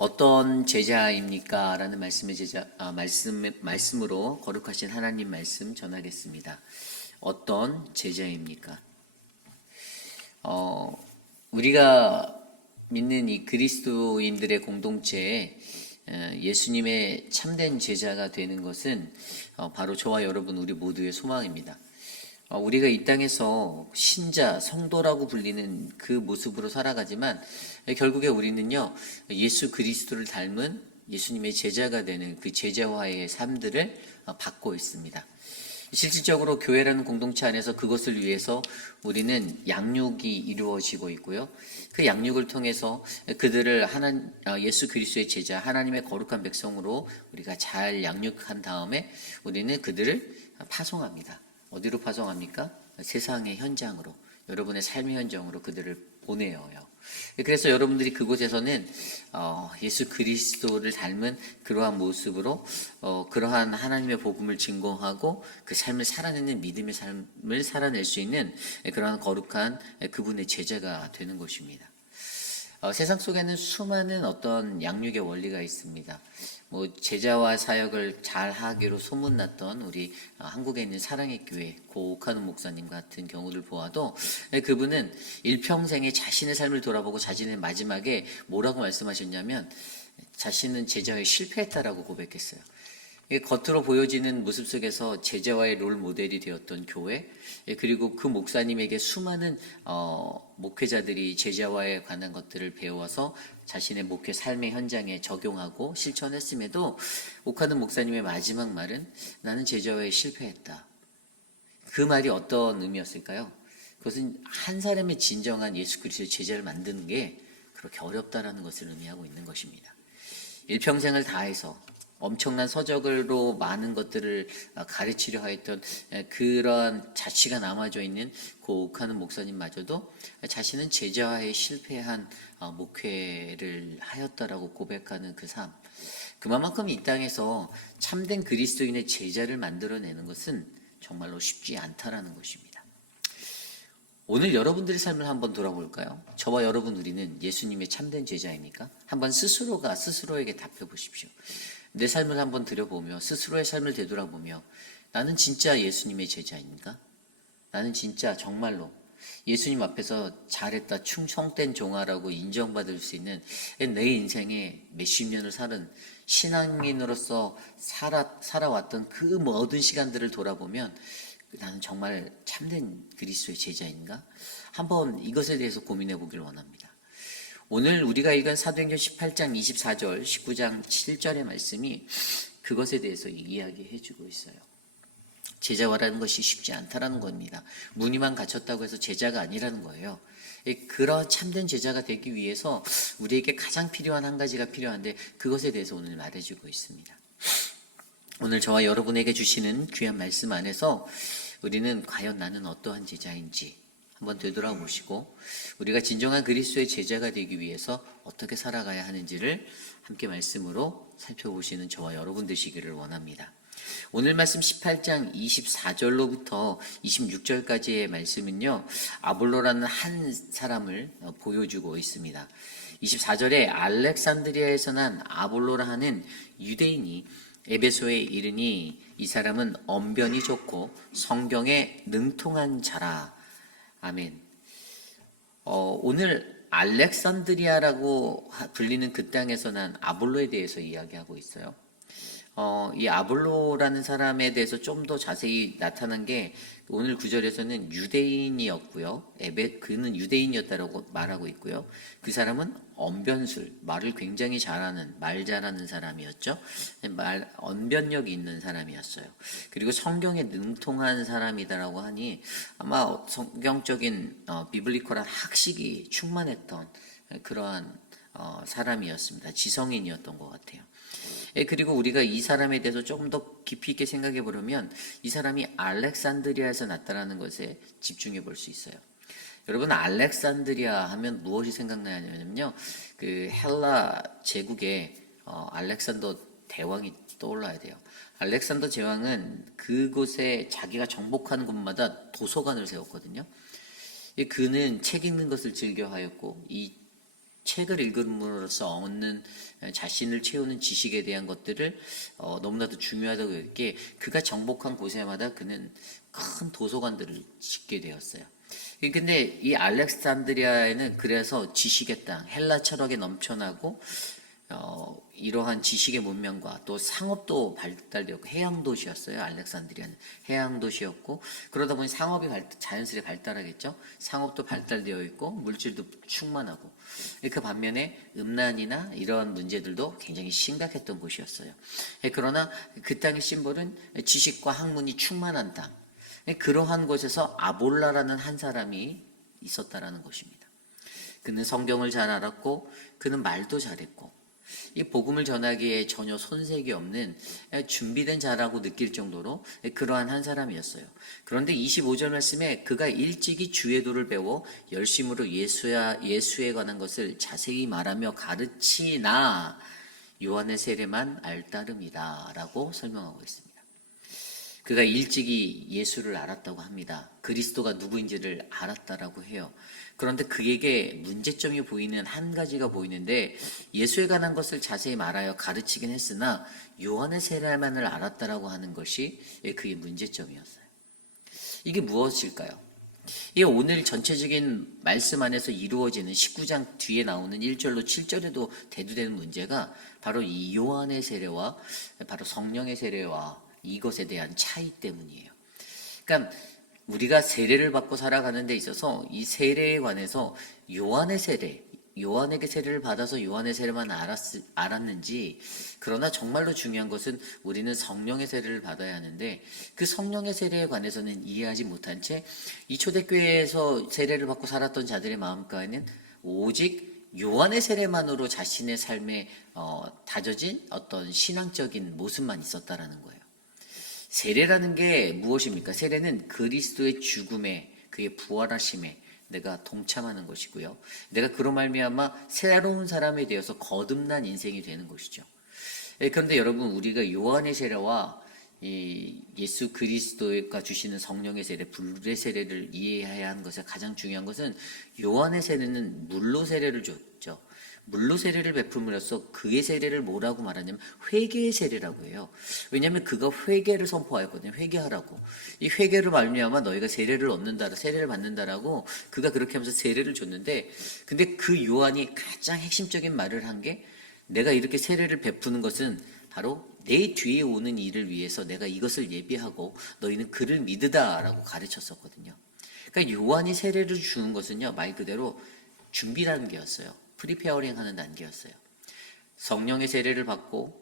어떤 제자입니까? 라는 말씀으로 거룩하신 하나님 말씀 전하겠습니다. 어떤 제자입니까? 우리가 믿는 이 그리스도인들의 공동체에 예수님의 참된 제자가 되는 것은 바로 저와 여러분 우리 모두의 소망입니다. 우리가 이 땅에서 신자, 성도라고 불리는 그 모습으로 살아가지만 결국에 우리는요, 예수 그리스도를 닮은 예수님의 제자가 되는 그 제자화의 삶들을 받고 있습니다. 실질적으로 교회라는 공동체 안에서 그것을 위해서 우리는 양육이 이루어지고 있고요. 그 양육을 통해서 그들을 예수 그리스도의 제자, 하나님의 거룩한 백성으로 우리가 잘 양육한 다음에 우리는 그들을 파송합니다. 어디로 파송합니까? 세상의 현장으로, 여러분의 삶의 현장으로 그들을 보내어요. 그래서 여러분들이 그곳에서는 예수 그리스도를 닮은 그러한 모습으로 그러한 하나님의 복음을 증거하고 그 삶을 살아내는 믿음의 삶을 살아낼 수 있는 그러한 거룩한 그분의 제자가 되는 것입니다. 세상 속에는 수많은 어떤 양육의 원리가 있습니다. 제자와 사역을 잘 하기로 소문났던 우리 한국에 있는 사랑의 교회 고옥하는 목사님 같은 경우를 보아도 그분은 일평생에 자신의 삶을 돌아보고 자신의 마지막에 뭐라고 말씀하셨냐면 자신은 제자에 실패했다라고 고백했어요. 겉으로 보여지는 모습 속에서 제자와의 롤 모델이 되었던 교회, 그리고 그 목사님에게 수많은 목회자들이 제자와에 관한 것들을 배워서 자신의 목회 삶의 현장에 적용하고 실천했음에도 옥하는 목사님의 마지막 말은 나는 제자와에 실패했다. 그 말이 어떤 의미였을까요? 그것은 한 사람의 진정한 예수 그리스도의 제자를 만드는 게 그렇게 어렵다라는 것을 의미하고 있는 것입니다. 일평생을 다해서 엄청난 서적으로 많은 것들을 가르치려 하였던 그런 자취가 남아져 있는 고옥하는 목사님마저도 자신은 제자화에 실패한 목회를 하였다라고 고백하는 그 삶. 그만큼 이 땅에서 참된 그리스도인의 제자를 만들어내는 것은 정말로 쉽지 않다라는 것입니다. 오늘 여러분들의 삶을 한번 돌아볼까요? 저와 여러분 우리는 예수님의 참된 제자입니까? 한번 스스로가 스스로에게 답해 보십시오. 내 삶을 한번 들여보며 스스로의 삶을 되돌아보며 나는 진짜 예수님의 제자인가? 나는 진짜 정말로 예수님 앞에서 잘했다 충성된 종아라고 인정받을 수 있는 내 인생에 몇십 년을 살은 신앙인으로서 살아왔던 그 모든 시간들을 돌아보면 나는 정말 참된 그리스도의 제자인가? 한번 이것에 대해서 고민해 보길 원합니다. 오늘 우리가 읽은 사도행전 18장 24절, 19장 7절의 말씀이 그것에 대해서 이야기해 주고 있어요. 제자화라는 것이 쉽지 않다라는 겁니다. 무늬만 갖췄다고 해서 제자가 아니라는 거예요. 그런 참된 제자가 되기 위해서 우리에게 가장 필요한 한 가지가 필요한데 그것에 대해서 오늘 말해주고 있습니다. 오늘 저와 여러분에게 주시는 귀한 말씀 안에서 우리는 과연 나는 어떠한 제자인지 한번 되돌아보시고 우리가 진정한 그리스도의 제자가 되기 위해서 어떻게 살아가야 하는지를 함께 말씀으로 살펴보시는 저와 여러분 되시기를 원합니다. 오늘 말씀 18장 24절로부터 26절까지의 말씀은요, 아볼로라는 한 사람을 보여주고 있습니다. 24절에 알렉산드리아에서 난 아볼로라 하는 유대인이 에베소에 이르니 이 사람은 언변이 좋고 성경에 능통한 자라. 아멘. 오늘 알렉산드리아라고 불리는 그 땅에서 난 아볼로에 대해서 이야기하고 있어요. 이 아볼로라는 사람에 대해서 좀 더 자세히 나타난 게 오늘 구절에서는 유대인이었고요. 그는 유대인이었다라고 말하고 있고요. 그 사람은 언변술, 말을 굉장히 잘하는, 말 잘하는 사람이었죠. 언변력이 있는 사람이었어요. 그리고 성경에 능통한 사람이다라고 하니 아마 성경적인 비블리컬한 학식이 충만했던 그러한 사람이었습니다. 지성인이었던 것 같아요. 그리고 우리가 이 사람에 대해서 조금 더 깊이 있게 생각해 보려면 이 사람이 알렉산드리아에서 났다라는 것에 집중해 볼 수 있어요. 여러분 알렉산드리아 하면 무엇이 생각나냐면요, 그 헬라 제국에 알렉산더 대왕이 떠올라야 돼요. 알렉산더 제왕은 그곳에 자기가 정복하는 곳마다 도서관을 세웠거든요. 그는 책 읽는 것을 즐겨하였고 이 책을 읽음으로써 얻는 자신을 채우는 지식에 대한 것들을 너무나도 중요하다고 여기게 그가 정복한 곳에마다 그는 큰 도서관들을 짓게 되었어요. 근데 이 알렉산드리아에는 그래서 지식의 땅, 헬라 철학에 넘쳐나고 이러한 지식의 문명과 또 상업도 발달되었고 해양 도시였어요. 알렉산드리아는 해양 도시였고 그러다 보니 상업이 자연스레 발달하겠죠. 상업도 발달되어 있고 물질도 충만하고 그 반면에 음란이나 이러한 문제들도 굉장히 심각했던 곳이었어요. 그러나 그 땅의 심볼은 지식과 학문이 충만한 땅. 그러한 곳에서 아볼라라는 한 사람이 있었다라는 것입니다. 그는 성경을 잘 알았고 그는 말도 잘했고 이 복음을 전하기에 전혀 손색이 없는 준비된 자라고 느낄 정도로 그러한 한 사람이었어요. 그런데 25절 말씀에 그가 일찍이 주의 도를 배워 열심으로 예수에 관한 것을 자세히 말하며 가르치나 요한의 세례만 알따름이다 라고 설명하고 있습니다. 그가 일찍이 예수를 알았다고 합니다. 그리스도가 누구인지를 알았다라고 해요. 그런데 그에게 문제점이 보이는 한 가지가 보이는데 예수에 관한 것을 자세히 말하여 가르치긴 했으나 요한의 세례만을 알았다라고 하는 것이 그의 문제점이었어요. 이게 무엇일까요? 이 오늘 전체적인 말씀 안에서 이루어지는 19장 뒤에 나오는 1절로 7절에도 대두되는 문제가 바로 이 요한의 세례와 바로 성령의 세례와 이것에 대한 차이 때문이에요. 그러니까 우리가 세례를 받고 살아가는 데 있어서 이 세례에 관해서 요한에게 세례를 받아서 요한의 세례만 알았는지, 그러나 정말로 중요한 것은 우리는 성령의 세례를 받아야 하는데 그 성령의 세례에 관해서는 이해하지 못한 채 이 초대교회에서 세례를 받고 살았던 자들의 마음가에는 오직 요한의 세례만으로 자신의 삶에 다져진 어떤 신앙적인 모습만 있었다라는 거예요. 세례라는 게 무엇입니까? 세례는 그리스도의 죽음에 그의 부활하심에 내가 동참하는 것이고요. 내가 그로 말미암아 새로운 사람이 되어서 거듭난 인생이 되는 것이죠. 그런데 여러분, 우리가 요한의 세례와 이 예수 그리스도가 주시는 성령의 세례, 불의 세례를 이해해야 하는 것에 가장 중요한 것은 요한의 세례는 물로 세례를 줬죠. 물로 세례를 베풀므로써 그의 세례를 뭐라고 말하냐면 회개의 세례라고 해요. 왜냐하면 그가 회개를 선포하였거든요. 회개하라고. 이 회개를 말미암아 너희가 세례를 얻는다, 세례를 받는다라고 그가 그렇게 하면서 세례를 줬는데, 근데 그 요한이 가장 핵심적인 말을 한 게 내가 이렇게 세례를 베푸는 것은 바로 내 뒤에 오는 일을 위해서 내가 이것을 예비하고 너희는 그를 믿으다라고 가르쳤었거든요. 그러니까 요한이 세례를 주는 것은요, 말 그대로 준비라는 게였어요. 프리페어링 하는 단계였어요. 성령의 세례를 받고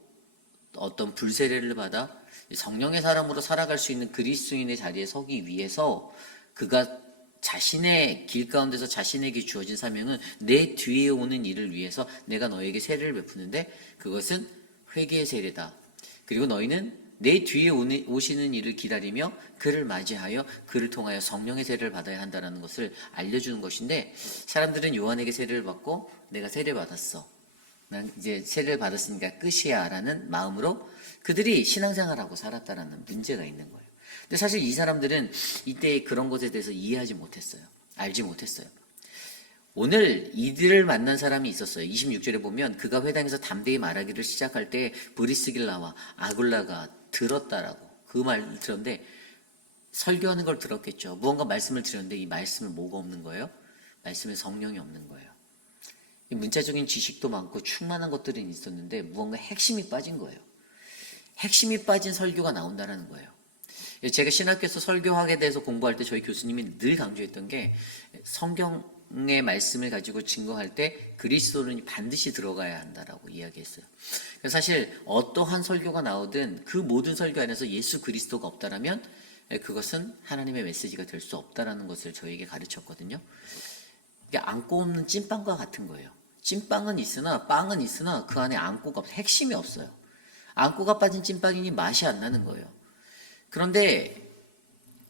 어떤 불세례를 받아 성령의 사람으로 살아갈 수 있는 그리스도인의 자리에 서기 위해서 그가 자신의 길 가운데서 자신에게 주어진 사명은 내 뒤에 오는 일을 위해서 내가 너에게 세례를 베푸는데 그것은 회개의 세례다. 그리고 너희는 내 뒤에 오시는 일을 기다리며 그를 맞이하여 그를 통하여 성령의 세례를 받아야 한다는 것을 알려주는 것인데, 사람들은 요한에게 세례를 받고 내가 세례 받았어, 난 이제 세례를 받았으니까 끝이야 라는 마음으로 그들이 신앙생활하고 살았다라는 문제가 있는 거예요. 근데 사실 이 사람들은 이때 그런 것에 대해서 이해하지 못했어요. 알지 못했어요. 오늘 이들을 만난 사람이 있었어요. 26절에 보면 그가 회당에서 담대히 말하기를 시작할 때 브리스길라와 아굴라가 들었다라고, 그 말을 들었는데 설교하는 걸 들었겠죠. 무언가 말씀을 들었는데 이 말씀에 뭐가 없는 거예요? 말씀에 성령이 없는 거예요. 문자적인 지식도 많고 충만한 것들은 있었는데 무언가 핵심이 빠진 거예요. 핵심이 빠진 설교가 나온다는 거예요. 제가 신학교에서 설교학에 대해서 공부할 때 저희 교수님이 늘 강조했던 게 성경의 말씀을 가지고 증거할 때 그리스도는 반드시 들어가야 한다라고 이야기했어요. 그래서 사실 어떠한 설교가 나오든 그 모든 설교 안에서 예수 그리스도가 없다라면 그것은 하나님의 메시지가 될 수 없다라는 것을 저에게 가르쳤거든요. 이게 안고 없는 찐빵과 같은 거예요. 찐빵은 있으나 빵은 있으나 그 안에 안고가 핵심이 없어요. 안고가 빠진 찐빵이니 맛이 안 나는 거예요. 그런데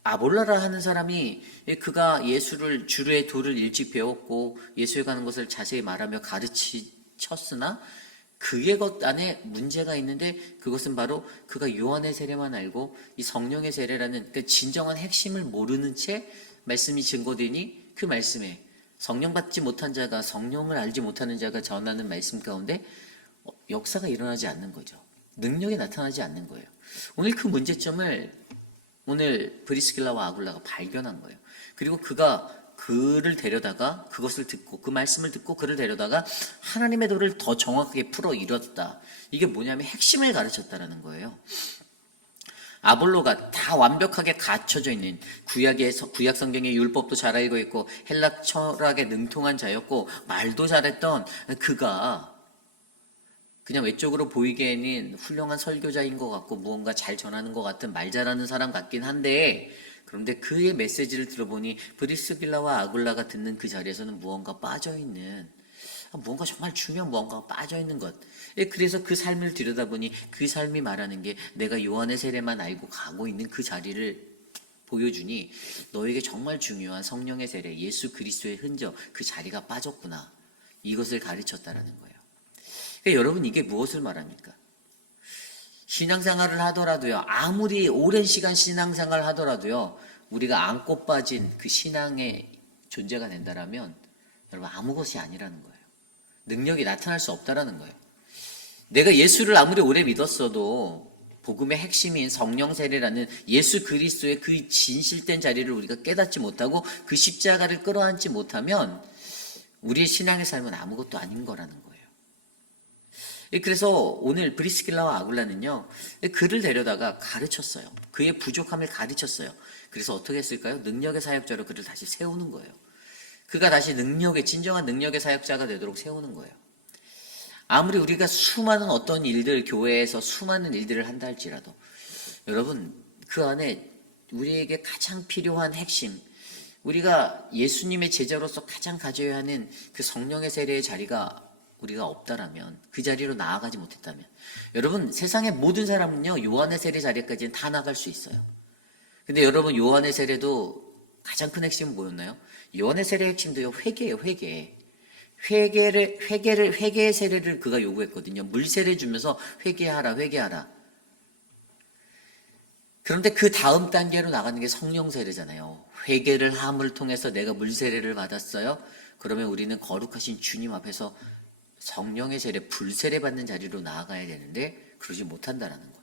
아볼라라 하는 사람이 그가 예수를 주의 도를 일찍 배웠고 예수에 관한 것을 자세히 말하며 가르치셨으나 그의 것 안에 문제가 있는데, 그것은 바로 그가 요한의 세례만 알고 이 성령의 세례라는 그 진정한 핵심을 모르는 채 말씀이 증거되니 그 말씀에 성령 받지 못한 자가, 성령을 알지 못하는 자가 전하는 말씀 가운데 역사가 일어나지 않는 거죠. 능력이 나타나지 않는 거예요. 오늘 그 문제점을 오늘 브리스길라와 아굴라가 발견한 거예요. 그리고 그가 그를 데려다가 그것을 듣고 그 말씀을 듣고 그를 데려다가 하나님의 도를 더 정확하게 풀어 이뤘다. 이게 뭐냐면 핵심을 가르쳤다라는 거예요. 아볼로가 다 완벽하게 갖춰져 있는 구약 성경의 율법도 잘 알고 있고 헬라 철학에 능통한 자였고 말도 잘했던 그가 그냥 외적으로 보이기에는 훌륭한 설교자인 것 같고 무언가 잘 전하는 것 같은 말 잘하는 사람 같긴 한데, 그런데 그의 메시지를 들어보니 브리스길라와 아굴라가 듣는 그 자리에서는 무언가 빠져있는, 무언가 정말 중요한 무언가가 빠져있는 것. 그래서 그 삶을 들여다보니 그 삶이 말하는 게 내가 요한의 세례만 알고 가고 있는 그 자리를 보여주니 너에게 정말 중요한 성령의 세례, 예수 그리스도의 흔적, 그 자리가 빠졌구나. 이것을 가르쳤다라는 거예요. 그러니까 여러분, 이게 무엇을 말합니까? 신앙생활을 하더라도요, 아무리 오랜 시간 신앙생활을 하더라도요, 우리가 안고 빠진 그 신앙의 존재가 된다라면 여러분, 아무것이 아니라는 거예요. 능력이 나타날 수 없다라는 거예요. 내가 예수를 아무리 오래 믿었어도 복음의 핵심인 성령 세례라는 예수 그리스도의 그 진실된 자리를 우리가 깨닫지 못하고 그 십자가를 끌어안지 못하면 우리의 신앙의 삶은 아무것도 아닌 거라는 거예요. 그래서 오늘 브리스길라와 아굴라는요, 그를 데려다가 가르쳤어요. 그의 부족함을 가르쳤어요. 그래서 어떻게 했을까요? 능력의 사역자로 그를 다시 세우는 거예요. 그가 다시 진정한 능력의 사역자가 되도록 세우는 거예요. 아무리 우리가 수많은 어떤 일들, 교회에서 수많은 일들을 한다 할지라도 여러분, 그 안에 우리에게 가장 필요한 핵심, 우리가 예수님의 제자로서 가장 가져야 하는 그 성령의 세례의 자리가 우리가 없다라면, 그 자리로 나아가지 못했다면, 여러분, 세상의 모든 사람은요, 요한의 세례 자리까지는 다 나갈 수 있어요. 근데 여러분, 요한의 세례도 가장 큰 핵심은 뭐였나요? 요한의 세례의 핵심도요, 회개예요, 회개. 회개의 세례를 그가 요구했거든요. 물 세례 주면서 회개하라. 그런데 그 다음 단계로 나가는 게 성령 세례잖아요. 회개를 함을 통해서 내가 물 세례를 받았어요. 그러면 우리는 거룩하신 주님 앞에서 성령의 세례, 불 세례 받는 자리로 나아가야 되는데 그러지 못한다라는 것.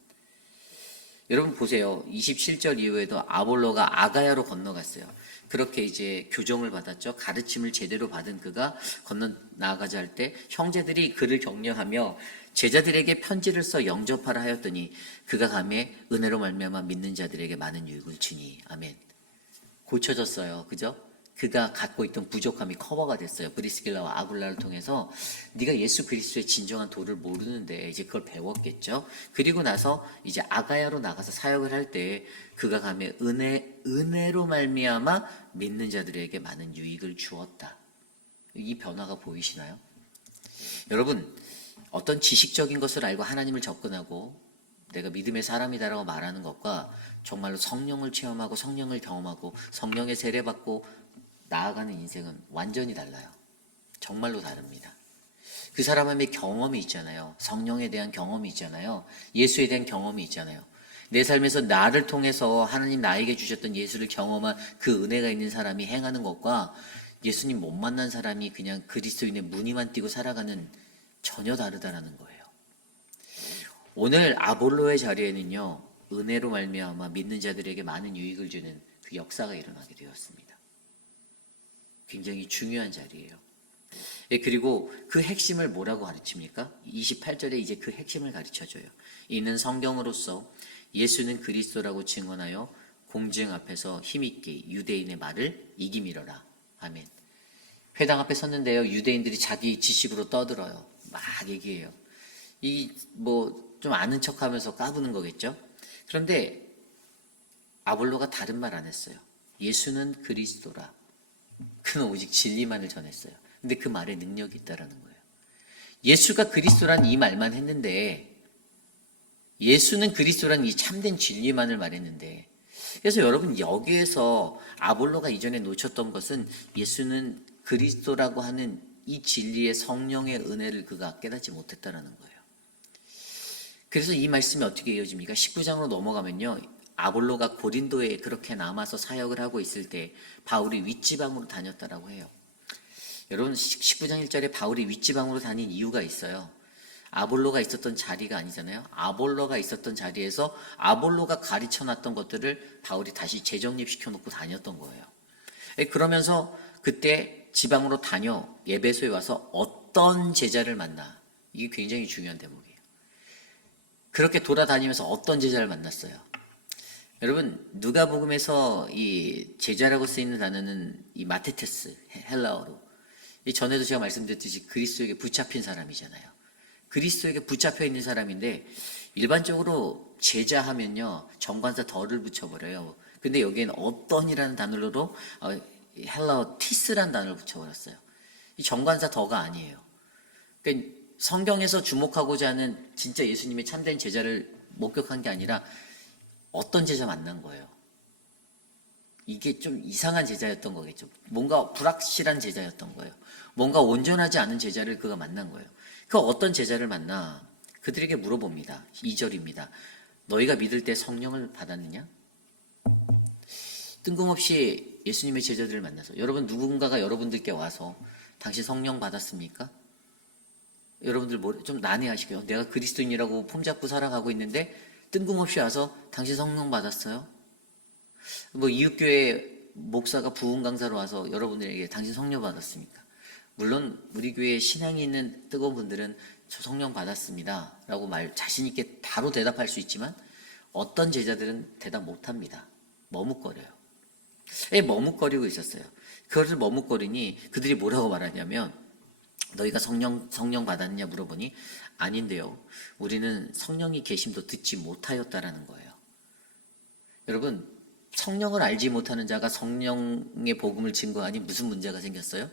여러분 보세요. 27절 이후에도 아볼로가 아가야로 건너갔어요. 그렇게 이제 교정을 받았죠. 가르침을 제대로 받은 그가 건너 나아가자 할 때 형제들이 그를 격려하며 제자들에게 편지를 써 영접하라 하였더니 그가 가매 은혜로 말미암아 믿는 자들에게 많은 유익을 주니. 아멘. 고쳐졌어요. 그죠? 그가 갖고 있던 부족함이 커버가 됐어요. 브리스길라와 아굴라를 통해서. 네가 예수 그리스도의 진정한 도를 모르는데 이제 그걸 배웠겠죠. 그리고 나서 이제 아가야로 나가서 사역을 할 때 그가 가면 은혜로 말미암아 믿는 자들에게 많은 유익을 주었다. 이 변화가 보이시나요? 여러분, 어떤 지식적인 것을 알고 하나님을 접근하고 내가 믿음의 사람이다라고 말하는 것과 정말로 성령을 체험하고 성령을 경험하고 성령의 세례받고 나아가는 인생은 완전히 달라요. 정말로 다릅니다. 그 사람의 경험이 있잖아요. 성령에 대한 경험이 있잖아요. 예수에 대한 경험이 있잖아요. 내 삶에서 나를 통해서 하나님 나에게 주셨던 예수를 경험한 그 은혜가 있는 사람이 행하는 것과 예수님 못 만난 사람이 그냥 그리스도인의 무늬만 띠고 살아가는 전혀 다르다라는 거예요. 오늘 아볼로의 자리에는요, 은혜로 말미암아 믿는 자들에게 많은 유익을 주는 그 역사가 일어나게 되었습니다. 굉장히 중요한 자리예요. 그리고 그 핵심을 뭐라고 가르칩니까? 28절에 이제 그 핵심을 가르쳐줘요. 이는 성경으로서 예수는 그리스도라고 증언하여 공중 앞에서 힘있게 유대인의 말을 이기미러라. 아멘. 회당 앞에 섰는데요, 유대인들이 자기 지식으로 떠들어요. 막 얘기해요. 좀 아는 척하면서 까부는 거겠죠. 그런데 아볼로가 다른 말 안 했어요. 예수는 그리스도라. 그는 오직 진리만을 전했어요. 근데 그 말에 능력이 있다라는 거예요. 예수가 그리스도란 이 말만 했는데, 예수는 그리스도란 이 참된 진리만을 말했는데, 그래서 여러분, 여기에서 아볼로가 이전에 놓쳤던 것은 예수는 그리스도라고 하는 이 진리의 성령의 은혜를 그가 깨닫지 못했다라는 거예요. 그래서 이 말씀이 어떻게 이어집니까? 19장으로 넘어가면요, 아볼로가 고린도에 그렇게 남아서 사역을 하고 있을 때 바울이 윗지방으로 다녔다라고 해요. 여러분 19장 1절에 바울이 윗지방으로 다닌 이유가 있어요. 아볼로가 있었던 자리가 아니잖아요. 아볼로가 있었던 자리에서 아볼로가 가르쳐놨던 것들을 바울이 다시 재정립시켜 놓고 다녔던 거예요. 그러면서 그때 지방으로 다녀 에베소에 와서 어떤 제자를 만나, 이게 굉장히 중요한 대목이에요. 그렇게 돌아다니면서 어떤 제자를 만났어요. 여러분 누가복음에서 이 제자라고 쓰이는 단어는 이 마테테스, 헬라어로, 이 전에도 제가 말씀드렸듯이 그리스도에게 붙잡힌 사람이잖아요. 그리스도에게 붙잡혀 있는 사람인데, 일반적으로 제자 하면요 정관사 덜을 붙여버려요. 근데 여기에는 어떤이라는 단어로 헬라어 티스라는 단어를 붙여버렸어요. 이 정관사 더가 아니에요. 그러니까 성경에서 주목하고자 하는 진짜 예수님의 참된 제자를 목격한 게 아니라 어떤 제자 만난 거예요. 이게 좀 이상한 제자였던 거겠죠. 뭔가 불확실한 제자였던 거예요. 뭔가 온전하지 않은 제자를 그가 만난 거예요. 그 어떤 제자를 만나 그들에게 물어봅니다. 2절입니다. 너희가 믿을 때 성령을 받았느냐? 뜬금없이 예수님의 제자들을 만나서, 여러분 누군가가 여러분들께 와서 당신 성령 받았습니까? 여러분들 좀 난해하시고요. 내가 그리스도인이라고 폼잡고 살아가고 있는데 뜬금없이 와서 당신 성령 받았어요? 이웃교회 목사가 부흥 강사로 와서 여러분들에게 당신 성령 받았습니까? 물론 우리 교회에 신앙이 있는 뜨거운 분들은 저 성령 받았습니다 라고 자신 있게 바로 대답할 수 있지만, 어떤 제자들은 대답 못합니다. 머뭇거려요. 머뭇거리고 있었어요. 그것을 머뭇거리니 그들이 뭐라고 말하냐면, 너희가 성령 받았냐 물어보니 아닌데요, 우리는 성령이 계심도 듣지 못하였다라는 거예요. 여러분 성령을 알지 못하는 자가 성령의 복음을 증거하니 무슨 문제가 생겼어요?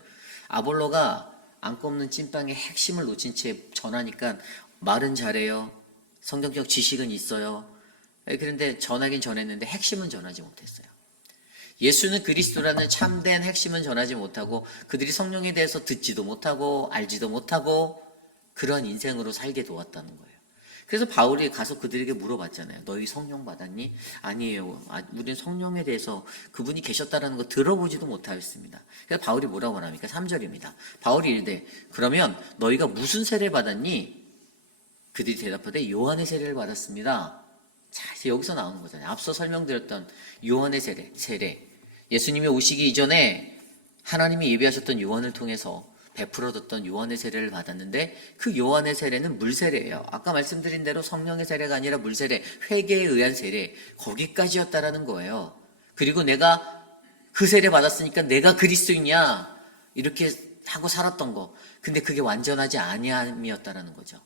아볼로가 안고 없는 찐빵의 핵심을 놓친 채 전하니까 말은 잘해요. 성경적 지식은 있어요. 그런데 전하긴 전했는데 핵심은 전하지 못했어요. 예수는 그리스도라는 참된 핵심은 전하지 못하고 그들이 성령에 대해서 듣지도 못하고 알지도 못하고 그런 인생으로 살게 도왔다는 거예요. 그래서 바울이 가서 그들에게 물어봤잖아요. 너희 성령 받았니? 아니에요. 우리는 성령에 대해서 그분이 계셨다는 거 들어보지도 못하였습니다. 그래서 바울이 뭐라고 말합니까? 3절입니다. 바울이 이르되 그러면 너희가 무슨 세례를 받았니? 그들이 대답하되 요한의 세례를 받았습니다. 자, 이제 여기서 나오는 거잖아요. 앞서 설명드렸던 요한의 세례. 예수님이 오시기 이전에 하나님이 예비하셨던 요한을 통해서 베풀어졌던 요한의 세례를 받았는데, 그 요한의 세례는 물세례예요. 아까 말씀드린 대로 성령의 세례가 아니라 물세례, 회개에 의한 세례, 거기까지였다라는 거예요. 그리고 내가 그 세례 받았으니까 내가 그리스도이냐 이렇게 하고 살았던 거, 근데 그게 완전하지 아니함이었다라는 거죠.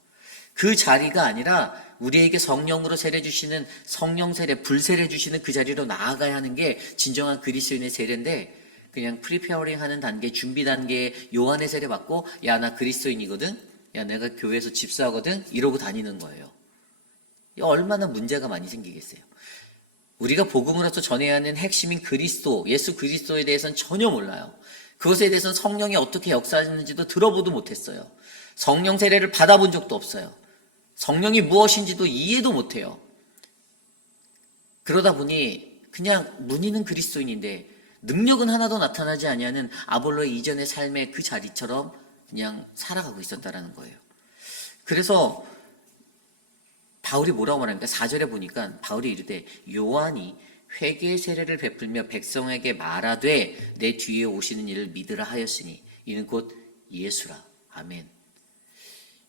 그 자리가 아니라 우리에게 성령으로 세례 주시는 성령 세례, 불세례 주시는 그 자리로 나아가야 하는 게 진정한 그리스도인의 세례인데, 그냥 프리페어링 하는 단계, 준비 단계에 요한의 세례 받고, 야, 나 그리스도인이거든? 야, 내가 교회에서 집사하거든? 이러고 다니는 거예요. 얼마나 문제가 많이 생기겠어요. 우리가 복음으로서 전해야 하는 핵심인 그리스도, 예수 그리스도에 대해서는 전혀 몰라요. 그것에 대해서는 성령이 어떻게 역사하는지도 들어보도 못했어요. 성령 세례를 받아본 적도 없어요. 성령이 무엇인지도 이해도 못해요. 그러다 보니 그냥 문의는 그리스도인인데 능력은 하나도 나타나지 아니하는 아볼로의 이전의 삶의 그 자리처럼 그냥 살아가고 있었다라는 거예요. 그래서 바울이 뭐라고 말합니까? 4절에 보니까 바울이 이르되 요한이 회개의 세례를 베풀며 백성에게 말하되 내 뒤에 오시는 이를 믿으라 하였으니 이는 곧 예수라. 아멘.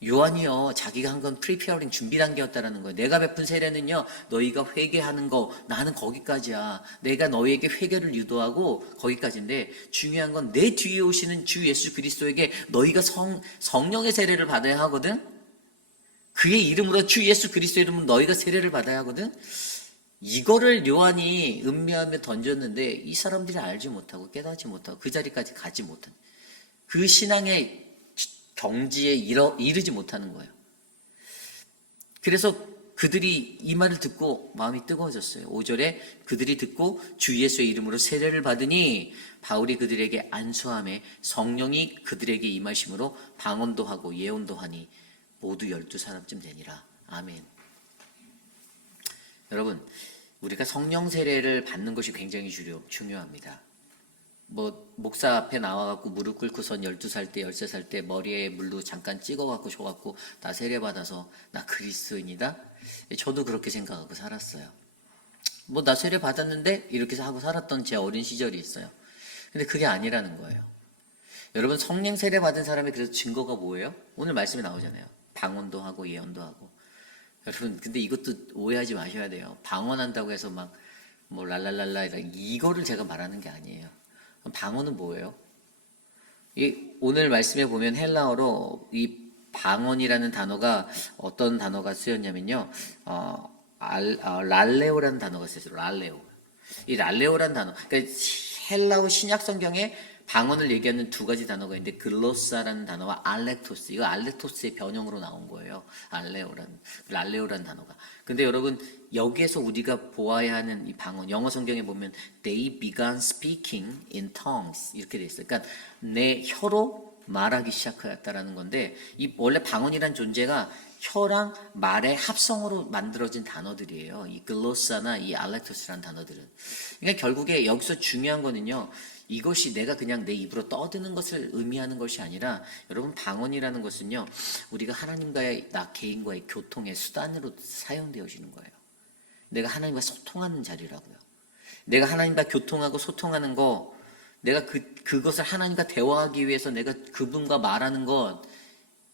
요한이요, 자기가 한 건 프리페어링 준비 단계였다라는 거예요. 내가 베푼 세례는요, 너희가 회개하는 거, 나는 거기까지야. 내가 너희에게 회개를 유도하고 거기까지인데, 중요한 건 내 뒤에 오시는 주 예수 그리스도에게 너희가 성령의 세례를 받아야 하거든. 그의 이름으로, 주 예수 그리스도의 이름으로 너희가 세례를 받아야 하거든. 이거를 요한이 음미하며 던졌는데 이 사람들이 알지 못하고 깨닫지 못하고 그 자리까지 가지 못한, 그 신앙의 경지에 이르지 못하는 거예요. 그래서 그들이 이 말을 듣고 마음이 뜨거워졌어요. 5절에 그들이 듣고 주 예수의 이름으로 세례를 받으니 바울이 그들에게 안수함에 성령이 그들에게 임하심으로 방언도 하고 예언도 하니 모두 12사람쯤 되니라. 아멘. 여러분, 우리가 성령 세례를 받는 것이 굉장히 중요합니다. 뭐 목사 앞에 나와갖고 무릎 꿇고선 12살 때 13살 때 머리에 물로 잠깐 찍어갖고 줘갖고 나 세례받아서 나 그리스도인이다. 저도 그렇게 생각하고 살았어요. 뭐 나 세례받았는데 이렇게 하고 살았던 제 어린 시절이 있어요. 근데 그게 아니라는 거예요. 여러분, 성령 세례받은 사람의 그래서 증거가 뭐예요? 오늘 말씀에 나오잖아요. 방언도 하고 예언도 하고. 여러분, 근데 이것도 오해하지 마셔야 돼요. 방언한다고 해서 막 뭐 랄랄랄라 이거를 제가 말하는 게 아니에요. 방언은 뭐예요? 오늘 말씀에 보면 헬라어로 이 방언이라는 단어가 어떤 단어가 쓰였냐면요. 랄레오라는 단어가 쓰였어요. 랄레오. 이 랄레오라는 단어. 그러니까 헬라어 신약 성경에 방언을 얘기하는 두 가지 단어가 있는데 글로사라는 단어와 알렉토스. 이거 알렉토스의 변형으로 나온 거예요. 랄레오라는 단어가. 근데 여러분, 여기에서 우리가 보아야 하는 이 방언, 영어 성경에 보면 they began speaking in tongues 이렇게 돼 있어요. 그러니까 내 혀로 말하기 시작하였다라는 건데, 이 원래 방언이란 존재가 혀랑 말의 합성으로 만들어진 단어들이에요. 이 글로사나 이 알렉토스라는 단어들은. 그러니까 결국에 여기서 중요한 거는요. 이것이 내가 그냥 내 입으로 떠드는 것을 의미하는 것이 아니라, 여러분, 방언이라는 것은요, 우리가 하나님과의 나 개인과의 교통의 수단으로 사용되어지는 거예요. 내가 하나님과 소통하는 자리라고요. 내가 하나님과 교통하고 소통하는 거, 내가 그것을 하나님과 대화하기 위해서 내가 그분과 말하는 것,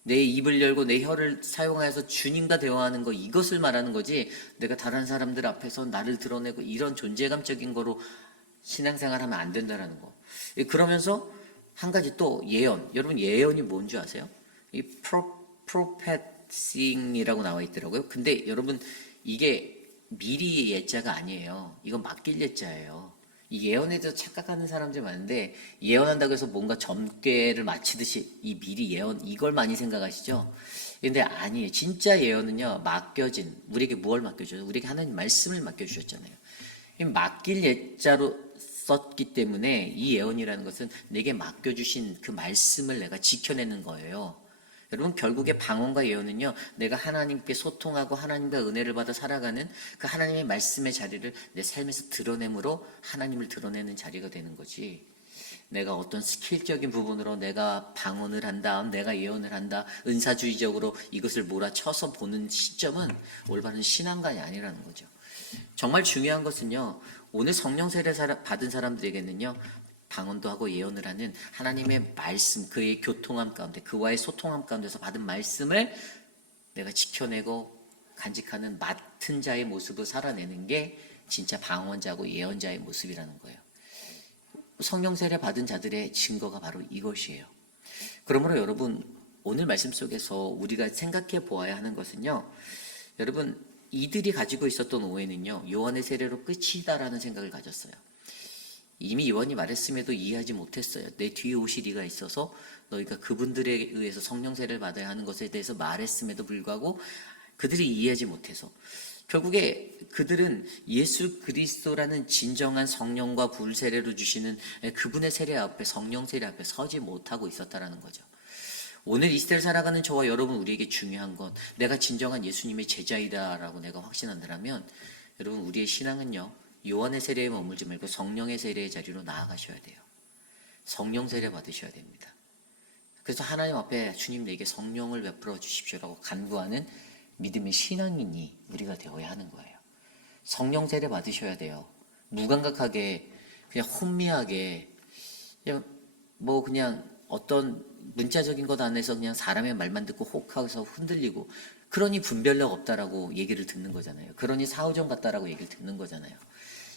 내 입을 열고 내 혀를 사용하여서 주님과 대화하는 것, 이것을 말하는 거지, 내가 다른 사람들 앞에서 나를 드러내고 이런 존재감적인 거로 신앙생활하면 안 된다는 거. 그러면서 한 가지 또 예언. 여러분, 예언이 뭔지 아세요? 이 프로페싱이라고 나와 있더라고요. 근데 여러분, 이게 미리 예자가 아니에요. 이건 맡길 예자예요. 이 예언에 대해서 착각하는 사람들이 많은데, 예언한다고 해서 뭔가 점괘를 마치듯이 이 미리 예언, 이걸 많이 생각하시죠? 근데 아니에요. 진짜 예언은요, 맡겨진, 우리에게 무엇을 맡겨줘요? 우리에게 하나님 말씀을 맡겨주셨잖아요. 맡길 예자로 썼기 때문에 이 예언이라는 것은 내게 맡겨주신 그 말씀을 내가 지켜내는 거예요. 여러분, 결국에 방언과 예언은요, 내가 하나님께 소통하고 하나님과 은혜를 받아 살아가는 그 하나님의 말씀의 자리를 내 삶에서 드러내므로 하나님을 드러내는 자리가 되는 거지. 내가 어떤 스킬적인 부분으로 내가 방언을 한다, 내가 예언을 한다, 은사주의적으로 이것을 몰아쳐서 보는 시점은 올바른 신앙관이 아니라는 거죠. 정말 중요한 것은요, 오늘 성령 세례 받은 사람들에게는요, 방언도 하고 예언을 하는 하나님의 말씀, 그의 교통함 가운데, 그와의 소통함 가운데서 받은 말씀을 내가 지켜내고 간직하는 맡은 자의 모습을 살아내는 게 진짜 방언자고 예언자의 모습이라는 거예요. 성령 세례 받은 자들의 증거가 바로 이것이에요. 그러므로 여러분, 오늘 말씀 속에서 우리가 생각해 보아야 하는 것은요, 여러분, 이들이 가지고 있었던 오해는요, 요한의 세례로 끝이다라는 생각을 가졌어요. 이미 요한이 말했음에도 이해하지 못했어요. 내 뒤에 오실 이가 있어서 너희가 그분들에 의해서 성령 세례를 받아야 하는 것에 대해서 말했음에도 불구하고 그들이 이해하지 못해서 결국에 그들은 예수 그리스도라는 진정한 성령과 불 세례로 주시는 그분의 세례 앞에, 성령 세례 앞에 서지 못하고 있었다라는 거죠. 오늘 이 시대를 살아가는 저와 여러분, 우리에게 중요한 건 내가 진정한 예수님의 제자이다라고 내가 확신한다면, 여러분, 우리의 신앙은요, 요한의 세례에 머물지 말고 성령의 세례의 자리로 나아가셔야 돼요. 성령 세례 받으셔야 됩니다. 그래서 하나님 앞에 주님 내게 성령을 베풀어 주십시오라고 간구하는 믿음의 신앙인이 우리가 되어야 하는 거예요. 성령 세례 받으셔야 돼요. 무감각하게, 그냥 혼미하게, 그냥 어떤 문자적인 것 안에서 그냥 사람의 말만 듣고 혹하고서 흔들리고, 그러니 분별력 없다라고 얘기를 듣는 거잖아요. 그러니 사후정 같다라고 얘기를 듣는 거잖아요.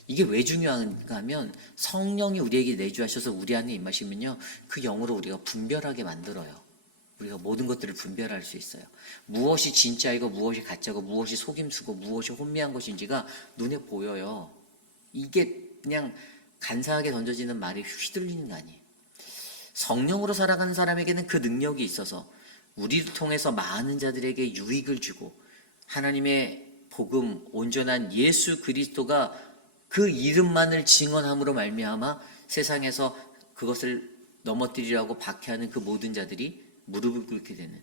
이게 왜 중요한가 하면, 성령이 우리에게 내주하셔서 우리 안에 임하시면요, 그 영으로 우리가 분별하게 만들어요. 우리가 모든 것들을 분별할 수 있어요. 무엇이 진짜이고 무엇이 가짜고 무엇이 속임수고 무엇이 혼미한 것인지가 눈에 보여요. 이게 그냥 간사하게 던져지는 말이 휘둘리는 거 아니에요. 성령으로 살아가는 사람에게는 그 능력이 있어서 우리를 통해서 많은 자들에게 유익을 주고, 하나님의 복음, 온전한 예수 그리스도가 그 이름만을 증언함으로 말미암아 세상에서 그것을 넘어뜨리라고 박해하는 그 모든 자들이 무릎을 꿇게 되는,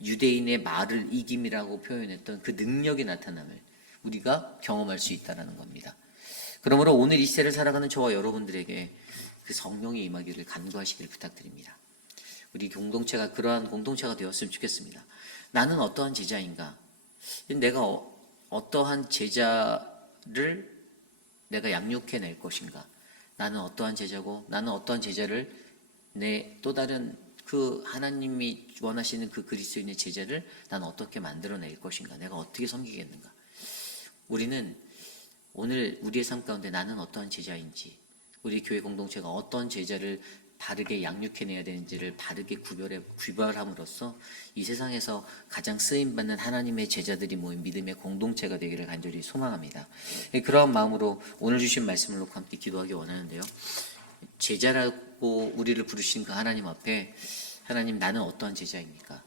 유대인의 말을 이김이라고 표현했던 그 능력이 나타남을 우리가 경험할 수 있다는 겁니다. 그러므로 오늘 이 시대를 살아가는 저와 여러분들에게 그 성령이 임하기를 간구하시길 부탁드립니다. 우리 공동체가 그러한 공동체가 되었으면 좋겠습니다. 나는 어떠한 제자인가? 내가 어떠한 제자를 내가 양육해낼 것인가? 나는 어떠한 제자고 나는 어떠한 제자를 내 또 다른 그 하나님이 원하시는 그 그리스도인의 제자를 나는 어떻게 만들어낼 것인가? 내가 어떻게 섬기겠는가? 우리는 오늘 우리의 삶 가운데 나는 어떠한 제자인지, 우리 교회 공동체가 어떤 제자를 바르게 양육해내야 되는지를 바르게 구별함으로써 이 세상에서 가장 쓰임받는 하나님의 제자들이 모인 믿음의 공동체가 되기를 간절히 소망합니다. 그런 마음으로 오늘 주신 말씀을 놓고 함께 기도하기 원하는데요. 제자라고 우리를 부르신 그 하나님 앞에, 하나님, 나는 어떠한 제자입니까?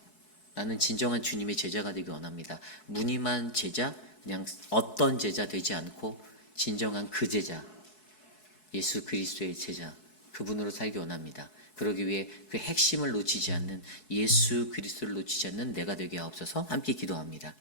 나는 진정한 주님의 제자가 되기 원합니다. 무늬만 제자, 그냥 어떤 제자 되지 않고 진정한 그 제자, 예수 그리스도의 제자, 그분으로 살기 원합니다. 그러기 위해 그 핵심을 놓치지 않는, 예수 그리스도를 놓치지 않는 내가 되게 하옵소서. 함께 기도합니다.